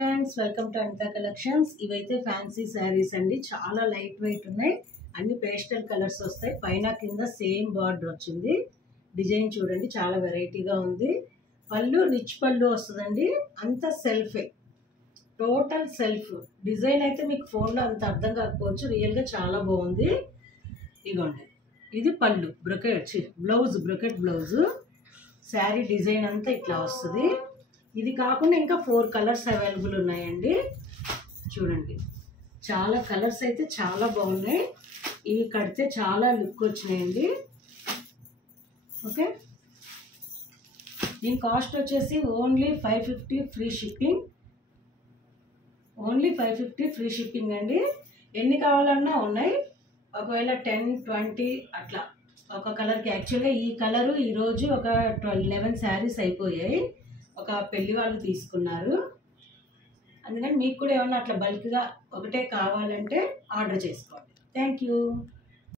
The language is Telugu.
Friends welcome to Anitha collections. ఇవైతే ఫ్యాన్సీ శారీస్ అండి. చాలా లైట్ వెయిట్ ఉన్నాయి. అన్ని పేస్టల్ కలర్స్ వస్తాయి. పైన కింద సేమ్ బార్డర్ వచ్చింది. డిజైన్ చూడండి, చాలా వెరైటీగా ఉంది. పళ్ళు రిచ్ పళ్ళు వస్తుందండి. అంత సెల్ఫే, టోటల్ సెల్ఫ్. డిజైన్ అయితే మీకు ఫోన్లో అంత అర్థం కాకపోవచ్చు, రియల్గా చాలా బాగుంది. ఇగోండి, ఇది పళ్ళు బ్రొకెట్ బ్లౌజ్. శారీ డిజైన్ అంతా ఇట్లా వస్తుంది. ఇది కాకుండా ఇంకా 4 కలర్స్ అవైలబుల్ ఉన్నాయండి. చూడండి, చాలా కలర్స్ అయితే చాలా బాగున్నాయి. ఇవి కడితే చాలా లుక్ వచ్చినాయండి. ఓకే, దీని కాస్ట్ వచ్చేసి only 550 free shipping. Only 550 free shipping అండి. ఎన్ని కావాలన్నా ఉన్నాయి. ఒకవేళ 10, 20 అట్లా ఒక కలర్కి. యాక్చువల్గా ఈ కలరు ఈరోజు ఒక 11 శారీస్ అయిపోయాయి. ఒక పెళ్లి వాళ్ళు తీసుకున్నారు. అందుకని మీకు కూడా ఏమన్నా అట్లా బల్క్గా ఒకటే కావాలంటే ఆర్డర్ చేసుకోండి. Thank you.